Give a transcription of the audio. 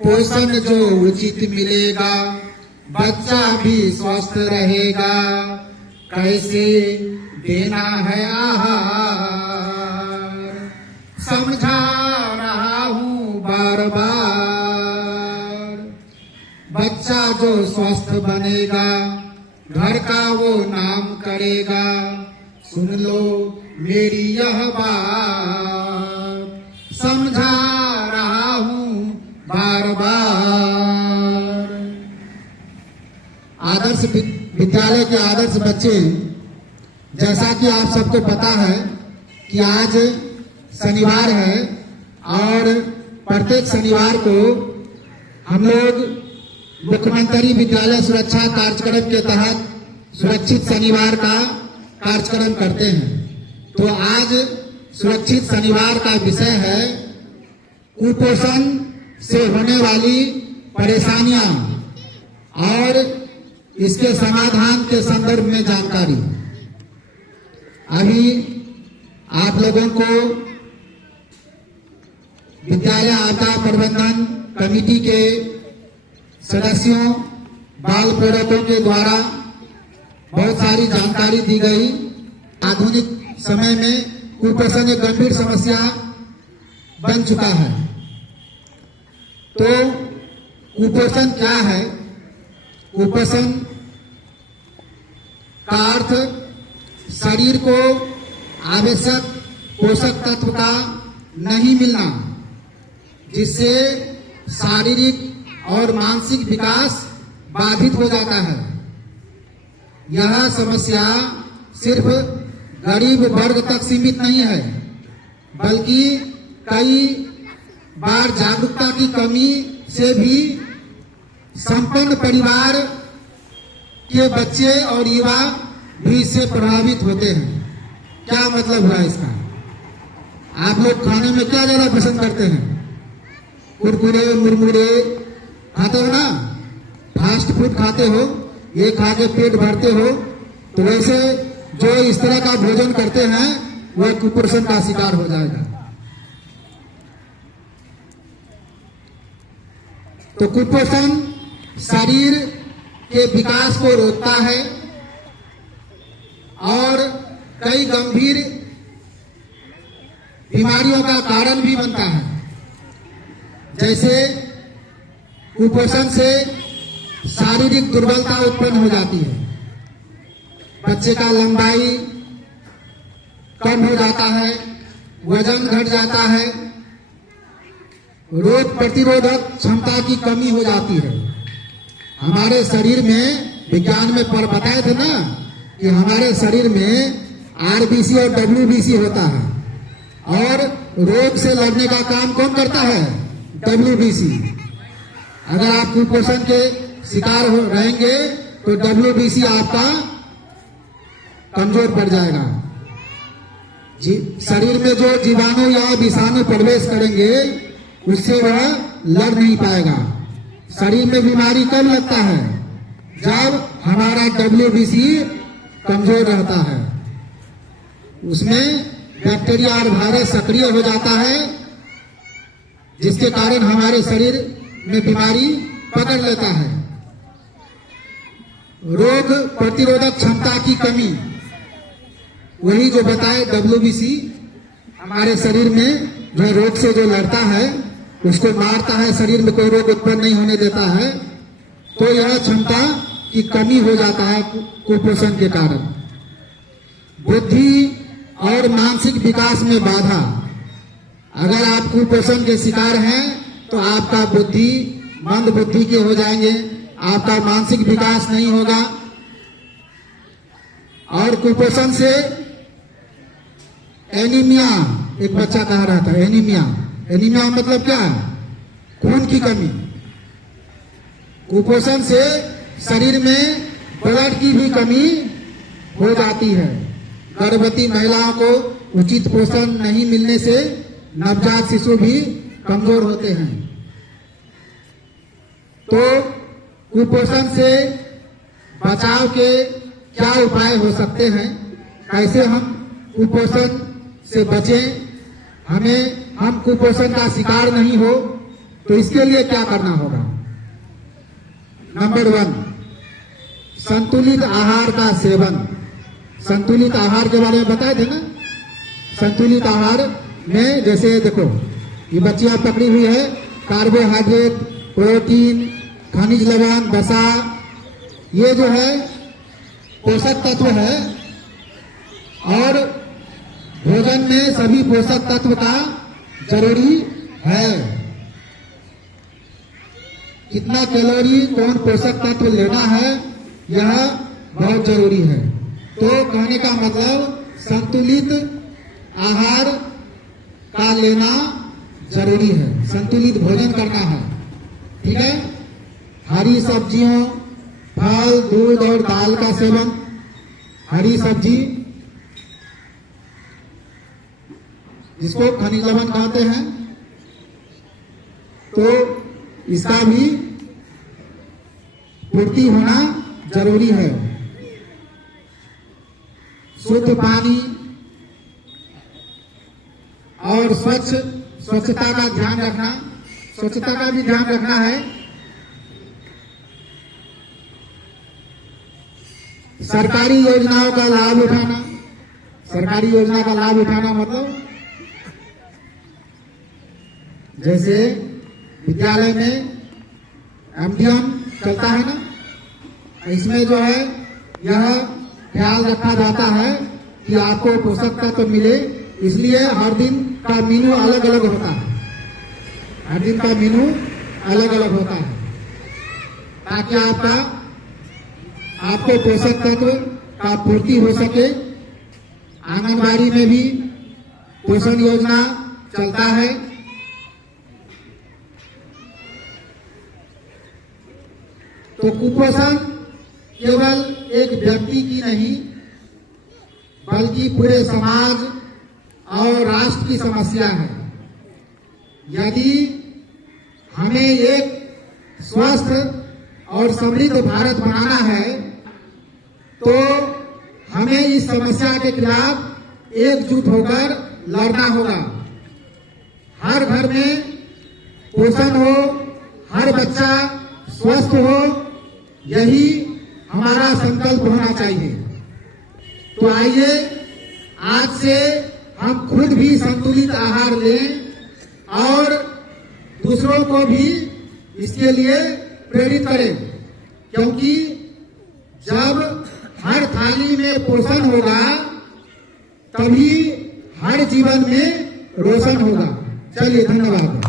पोषण जो उचित मिलेगा बच्चा भी स्वस्थ रहेगा। कैसे देना है आहार समझा रहा हूँ बार बार। बच्चा जो स्वस्थ बनेगा घर का वो नाम करेगा। सुन लो मेरी यह बात समझा रहा हूँ बार बार। आदर्श विद्यालय के आदर्श बच्चे, जैसा कि आप सबको पता है कि आज शनिवार है और प्रत्येक शनिवार को हम लोग मुख्यमंत्री विद्यालय सुरक्षा कार्यक्रम के तहत सुरक्षित शनिवार का कार्यक्रम करते हैं। तो आज सुरक्षित शनिवार का विषय है कुपोषण से होने वाली परेशानियां और इसके समाधान के संदर्भ में जानकारी। अभी आप लोगों को विद्यालय आपदा प्रबंधन कमेटी के सदस्यों बाल प्रेरकों के द्वारा बहुत सारी जानकारी दी गई। आधुनिक समय में कुपोषण एक गंभीर समस्या बन चुका है। तो कुपोषण क्या है? कुपोषण का अर्थ शरीर को आवश्यक पोषक तत्व का नहीं मिलना, जिससे शारीरिक और मानसिक विकास बाधित हो जाता है। यह समस्या सिर्फ गरीब वर्ग तक सीमित नहीं है, बल्कि कई बार जागरूकता की कमी से भी संपन्न परिवार के बच्चे और युवा भी इससे प्रभावित होते हैं। क्या मतलब हुआ इसका? आप लोग खाने में क्या ज्यादा पसंद करते हैं? कुरकुरे मुरमुरे खाते हो ना, फास्ट फूड खाते हो, ये खा के पेट भरते हो। तो वैसे जो इस तरह का भोजन करते हैं वह कुपोषण का शिकार हो जाएगा। तो कुपोषण शरीर के विकास को रोकता है और कई गंभीर बीमारियों का कारण भी बनता है। जैसे कुपोषण से शारीरिक दुर्बलता उत्पन्न हो जाती है, बच्चे का लंबाई कम हो जाता है, वजन घट जाता है, रोग प्रतिरोधक क्षमता की कमी हो जाती है। हमारे शरीर में विज्ञान में बताए थे ना कि हमारे शरीर में आरबीसी और डब्ल्यूबीसी होता है और रोग से लड़ने का काम कौन करता है? डब्ल्यूबीसी। अगर आप कुपोषण के शिकार हो रहेंगे तो डब्ल्यूबीसी आपका कमजोर पड़ जाएगा। शरीर में जो जीवाणु या विषाणु प्रवेश करेंगे उससे वह लड़ नहीं पाएगा। शरीर में बीमारी कब लगता है? जब हमारा डब्ल्यूबीसी कमजोर रहता है, उसमें बैक्टीरिया और वायरस सक्रिय हो जाता है, जिसके कारण हमारे शरीर में बीमारी पकड़ लेता है। रोग प्रतिरोधक क्षमता की कमी, वही जो बताए डब्ल्यूबीसी हमारे शरीर में जो रोग से जो लड़ता है उसको मारता है, शरीर में कोई रोग उत्पन्न नहीं होने देता है। तो यह क्षमता की कमी हो जाता है कुपोषण के कारण। बुद्धि और मानसिक विकास में बाधा, अगर आप कुपोषण के शिकार हैं तो आपका बुद्धि मंद बुद्धि के हो जाएंगे, आपका मानसिक विकास नहीं होगा। और कुपोषण से एनीमिया, एक बच्चा कह रहा था एनीमिया, एनीमिया मतलब क्या है? खून की कमी। कुपोषण से शरीर में ब्लड की भी कमी हो जाती है। गर्भवती महिलाओं को उचित पोषण नहीं मिलने से नवजात शिशु भी कमजोर होते हैं। तो कुपोषण से बचाव के क्या उपाय हो सकते हैं? कैसे हम कुपोषण से बचें? हम कुपोषण का शिकार नहीं हो तो इसके लिए क्या करना होगा? नंबर 1, संतुलित आहार का सेवन। संतुलित आहार के बारे में बताए थे ना। संतुलित आहार में जैसे देखो ये बच्चियां पकड़ी हुई है, कार्बोहाइड्रेट, प्रोटीन, खनिज लवण, वसा, ये जो है पोषक तत्व है। और भोजन में सभी पोषक तत्व का जरूरी है। कितना कैलोरी, कौन पोषक तत्व लेना है, यह बहुत जरूरी है। तो कहने का मतलब संतुलित आहार का लेना जरूरी है, संतुलित भोजन करना है। ठीक है। हरी सब्जियों, फल, दूध और दाल का सेवन। हरी सब्जी जिसको खनिज लवण कहते हैं, तो इसका भी पूर्ति होना जरूरी है। शुद्ध पानी और स्वच्छता का ध्यान रखना। स्वच्छता का भी ध्यान रखना है। सरकारी योजनाओं का लाभ उठाना। सरकारी योजना का लाभ उठाना मतलब जैसे विद्यालय में एमडीएम चलता है ना, इसमें जो है यह ख्याल रखा जाता है कि आपको पोषक तत्व मिले, इसलिए हर दिन का मेनू अलग अलग होता है। हर दिन का मेनू अलग अलग होता है ताकि आपको पोषक तत्व का पूर्ति हो सके। आंगनबाड़ी में भी पोषण योजना चलता है। तो कुपोषण केवल एक व्यक्ति की नहीं बल्कि पूरे समाज और राष्ट्र की समस्या है। यदि हमें एक स्वस्थ और समृद्ध भारत बनाना है तो हमें इस समस्या के खिलाफ एकजुट होकर लड़ना होगा। हर घर में पोषण हो, हर बच्चा स्वस्थ हो, यही हमारा संकल्प होना चाहिए। तो आइए आज से हम खुद भी संतुलित आहार लें और दूसरों को भी इसके लिए प्रेरित करें, क्योंकि जब हर थाली में पोषण होगा तभी हर जीवन में रोशन होगा। चलिए, धन्यवाद।